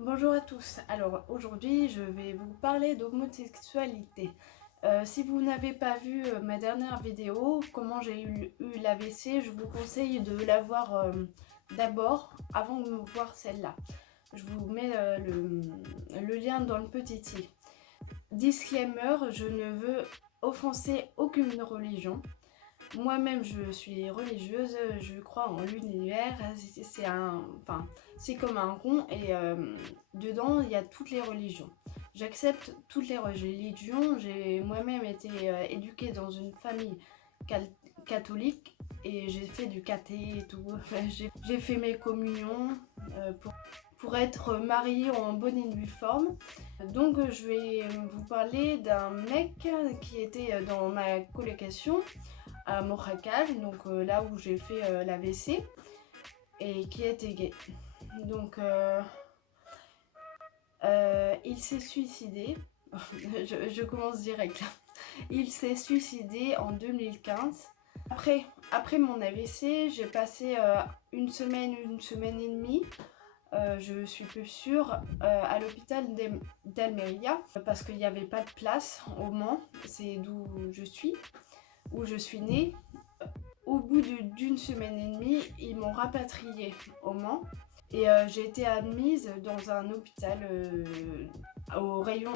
Bonjour à tous, alors aujourd'hui je vais vous parler d'homosexualité. Si vous n'avez pas vu ma dernière vidéo, comment j'ai eu l'AVC, je vous conseille de la voir d'abord avant de voir celle-là. Je vous mets le lien dans le petit i. Disclaimer, je ne veux offenser aucune religion. Moi-même, je suis religieuse, je crois en l'univers. C'est comme un rond et dedans, il y a toutes les religions. J'accepte toutes les religions. J'ai moi-même été éduquée dans une famille catholique et j'ai fait du caté et tout. J'ai fait mes communions pour être mariée en bonne et due forme. Donc, je vais vous parler d'un mec qui était dans ma colocation à Morakal, donc là où j'ai fait l'AVC, et qui était gay. Donc il s'est suicidé. je commence direct là. Il s'est suicidé en 2015. Après mon AVC, j'ai passé une semaine et demie. Je suis plus sûre à l'hôpital d'Almeria parce qu'il n'y avait pas de place au Mans, c'est d'où où je suis née. Au bout d'une semaine et demie, ils m'ont rapatriée au Mans et j'ai été admise dans un hôpital au rayon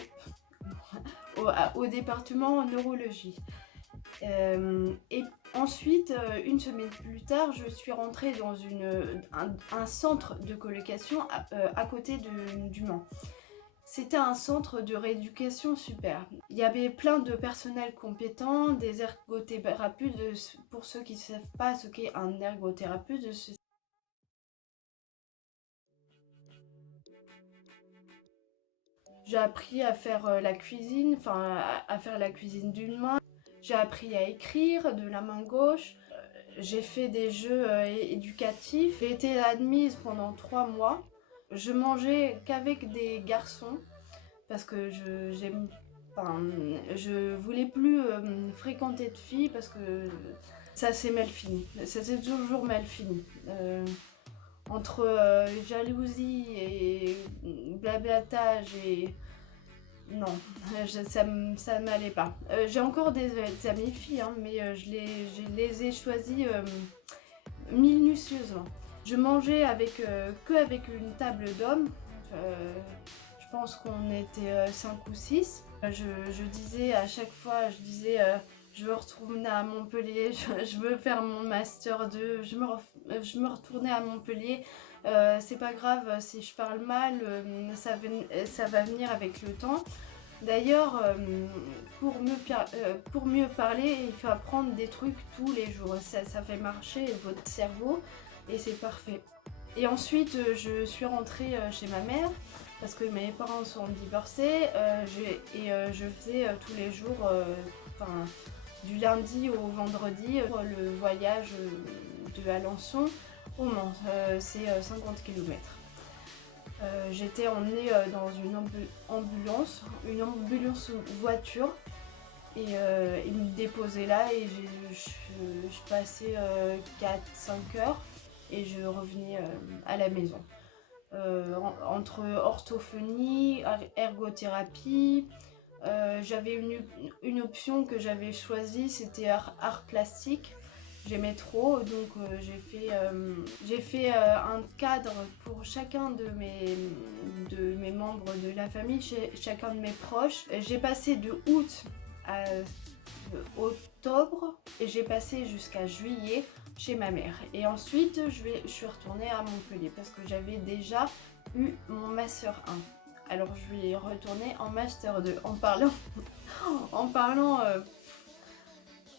au département neurologie. Et ensuite, une semaine plus tard, je suis rentrée dans un centre de colocation à côté du Mans. C'était un centre de rééducation super. Il y avait plein de personnel compétent, des ergothérapeutes. Pour ceux qui ne savent pas ce qu'est un ergothérapeute, j'ai appris à faire la cuisine, à faire la cuisine d'une main. J'ai appris à écrire de la main gauche. J'ai fait des jeux éducatifs. J'ai été admise pendant 3 mois. Je mangeais qu'avec des garçons parce que je voulais plus fréquenter de filles parce que ça s'est mal fini. Ça s'est toujours mal fini. Entre jalousie et blablatage et non, ça m'allait pas. J'ai encore des amies filles, hein, mais je les ai choisies minutieusement. Je mangeais que avec une table d'hommes. Je pense qu'on était 5 ou 6. Je disais à chaque fois, je veux retourner à Montpellier, je veux faire mon master 2, je me retournais à Montpellier. C'est pas grave si je parle mal, ça va venir avec le temps. D'ailleurs, pour mieux parler, il faut apprendre des trucs tous les jours. Ça fait marcher votre cerveau et c'est parfait. Et ensuite, je suis rentrée chez ma mère parce que mes parents sont divorcés je faisais tous les jours, du lundi au vendredi, le voyage de Alençon au Mans. C'est 50 km. J'étais emmenée dans une ambulance voiture et ils me déposaient là et je passais 4-5 heures et je revenais à la maison. Entre orthophonie, ergothérapie, j'avais une option que j'avais choisie, c'était art plastique. J'aimais trop, donc j'ai fait un cadre pour chacun de mes membres de la famille, chacun de mes proches. J'ai passé de août à octobre et j'ai passé jusqu'à juillet chez ma mère. Et ensuite, je suis retournée à Montpellier parce que j'avais déjà eu mon master 1. Alors je vais retourner en master 2 en parlant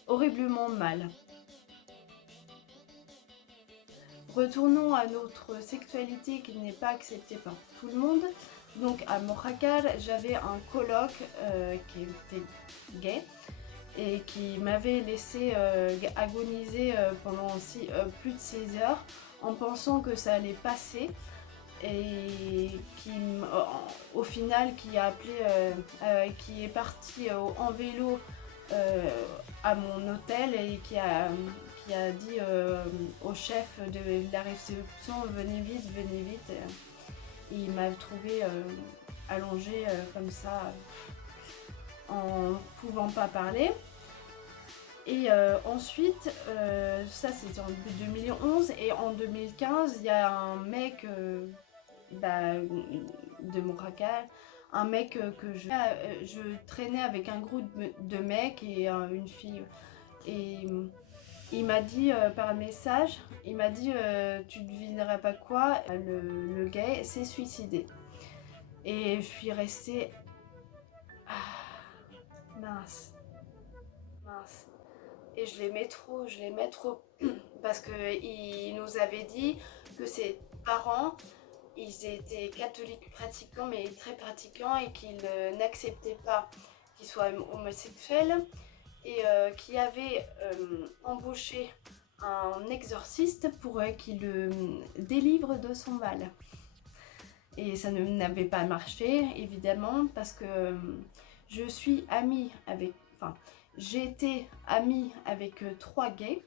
horriblement mal. Retournons à notre sexualité qui n'est pas acceptée par tout le monde. Donc à Morakal, j'avais un coloc qui était gay et qui m'avait laissé agoniser pendant plus de 6 heures en pensant que ça allait passer et au final qui est parti en vélo à mon hôtel et qui a dit au chef de la réception venez vite. Et il m'a trouvé allongée comme ça, en ne pouvant pas parler. Et ensuite, ça c'était en 2011, et en 2015, il y a un mec de Montréal, un mec que je traînais avec un groupe de mecs et une fille. Et il m'a dit par message, il m'a dit tu devinerais pas quoi, le gay s'est suicidé. Et je suis restée, mince, mince. Et je l'aimais trop, parce qu'il nous avait dit que ses parents, ils étaient catholiques pratiquants, mais très pratiquants, et qu'ils n'acceptaient pas qu'il soit homosexuel, et qui avait embauché un exorciste pour qu'il le délivre de son mal. Et ça n'avait pas marché, évidemment, parce que je suis amie avec... Enfin, j'ai été amie avec 3 gays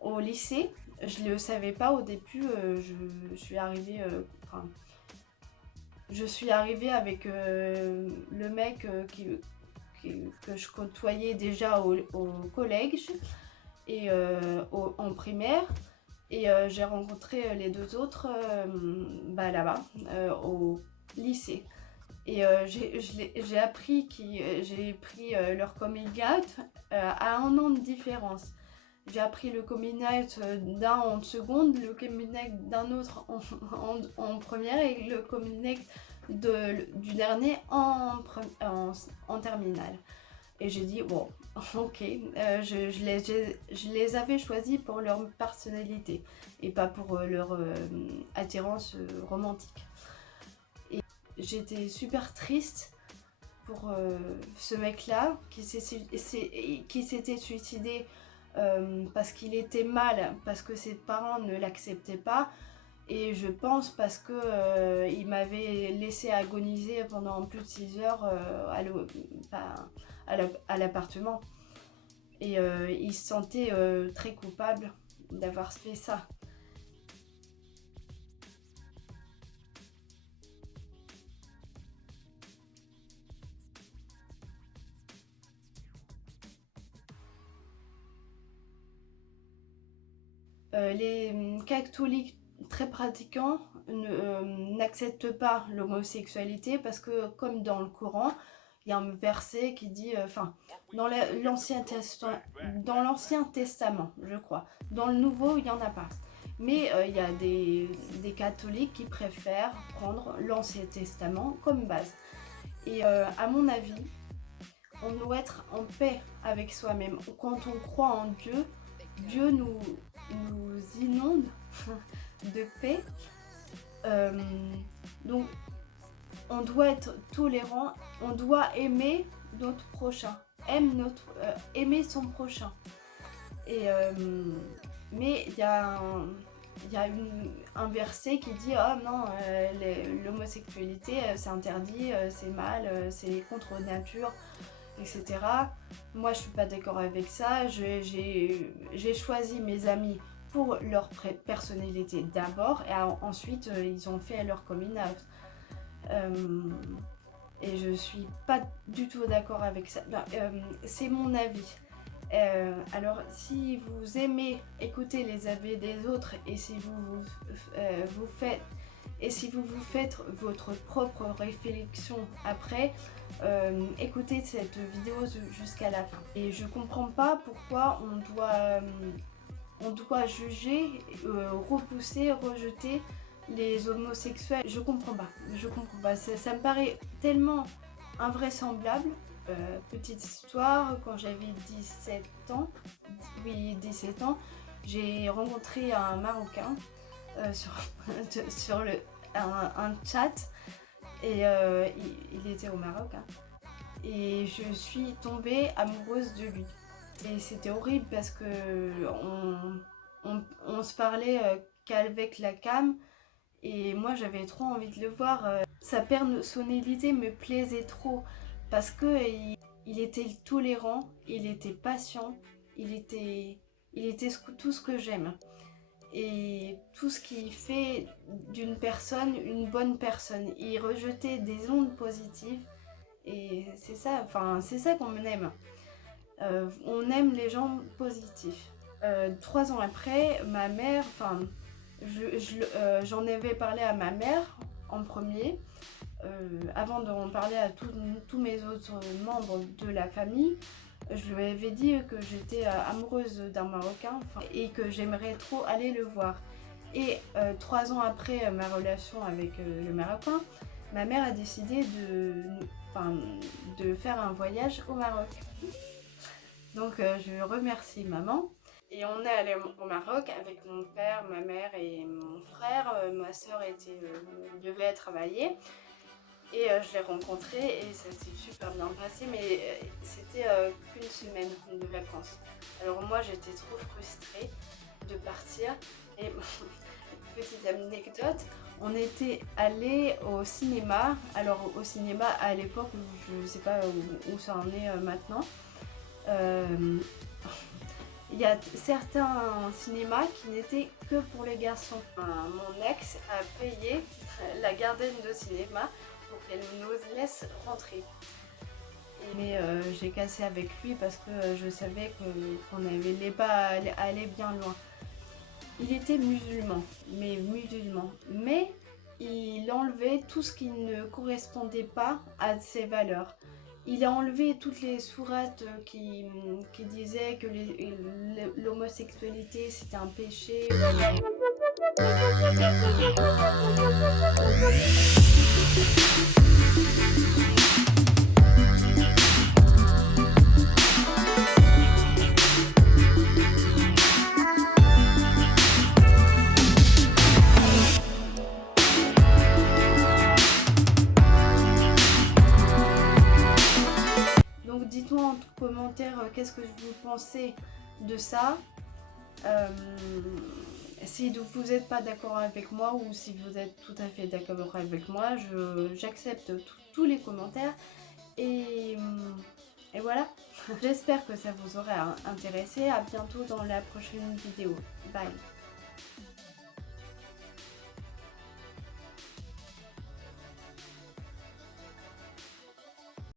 au lycée. Je ne le savais pas au début, je suis arrivée... je suis arrivée avec le mec que je côtoyais déjà au collège et en primaire. Et j'ai rencontré les 2 autres là-bas, au lycée. Et j'ai appris j'ai pris leur coming out à 1 an de différence. J'ai appris le coming out d'un en seconde, le coming out d'un autre en première, et le coming out du dernier en terminale. Et j'ai dit, bon, ok, je les avais choisis pour leur personnalité et pas pour leur attirance romantique. Et j'étais super triste pour ce mec-là qui s'était suicidé parce qu'il était mal, parce que ses parents ne l'acceptaient pas. Et je pense parce que il m'avait laissé agoniser pendant plus de 6 heures à l'appartement. Et il se sentait très coupable d'avoir fait ça. Les catholiques très pratiquants n'acceptent pas l'homosexualité parce que, comme dans le Coran, il y a un verset qui dit, dans l'Ancien Testament, je crois. Dans le Nouveau, il n'y en a pas. Mais il y a des catholiques qui préfèrent prendre l'Ancien Testament comme base. Et à mon avis, on doit être en paix avec soi-même. Quand on croit en Dieu, Dieu nous inonde de paix. Donc, on doit être tolérant, on doit aimer notre prochain, aimer son prochain. Et, mais il y a un verset qui dit ah non, l'homosexualité c'est interdit, c'est mal, c'est contre nature, etc. Moi je suis pas d'accord avec ça. J'ai choisi mes amis pour leur personnalité d'abord, et ensuite ils ont fait leur coming out. Et je suis pas du tout d'accord avec ça. C'est mon avis. Alors si vous aimez écouter les avis des autres, et si vous faites votre propre réflexion après, écoutez cette vidéo jusqu'à la fin. Et je comprends pas pourquoi on doit juger, repousser, rejeter les homosexuels. Je comprends pas. Ça me paraît tellement invraisemblable. Petite histoire, quand j'avais 17 ans, j'ai rencontré un Marocain sur un chat, et il était au Maroc, hein, et je suis tombée amoureuse de lui. Et c'était horrible parce que on se parlait qu'avec la cam, et moi j'avais trop envie de le voir. Sa personnalité me plaisait trop parce que il était tolérant, il était patient, il était tout ce que j'aime. et tout ce qui fait d'une personne une bonne personne. Il rejetait des ondes positives et c'est ça, enfin c'est ça qu'on aime. On aime les gens positifs. 3 ans après, ma mère, enfin j'en avais parlé à ma mère en premier, avant d'en parler à tous mes autres membres de la famille. Je lui avais dit que j'étais amoureuse d'un Marocain et que j'aimerais trop aller le voir. Et 3 ans après ma relation avec le Marocain, ma mère a décidé de faire un voyage au Maroc. Donc je remercie maman. Et on est allé au Maroc avec mon père, ma mère et mon frère. Ma soeur devait travailler. Et je l'ai rencontré et ça s'est super bien passé, mais c'était qu'une semaine de vacances. Alors moi j'étais trop frustrée de partir. Et petite anecdote, on était allé au cinéma. Alors au cinéma à l'époque, je ne sais pas où ça en est maintenant. Il y a certains cinémas qui n'étaient que pour les garçons. Mon ex a payé la gardienne de cinéma pour qu'elle nous laisse rentrer. Mais j'ai cassé avec lui parce que je savais qu'on n'allait pas aller bien loin. Il était musulman, mais il enlevait tout ce qui ne correspondait pas à ses valeurs. Il a enlevé toutes les sourates qui disaient que l'homosexualité c'était un péché. Donc dites-moi en commentaire qu'est-ce que vous pensez de ça. Si vous n'êtes pas d'accord avec moi ou si vous êtes tout à fait d'accord avec moi, j'accepte tous les commentaires. Et voilà. J'espère que ça vous aura intéressé. À bientôt dans la prochaine vidéo. Bye.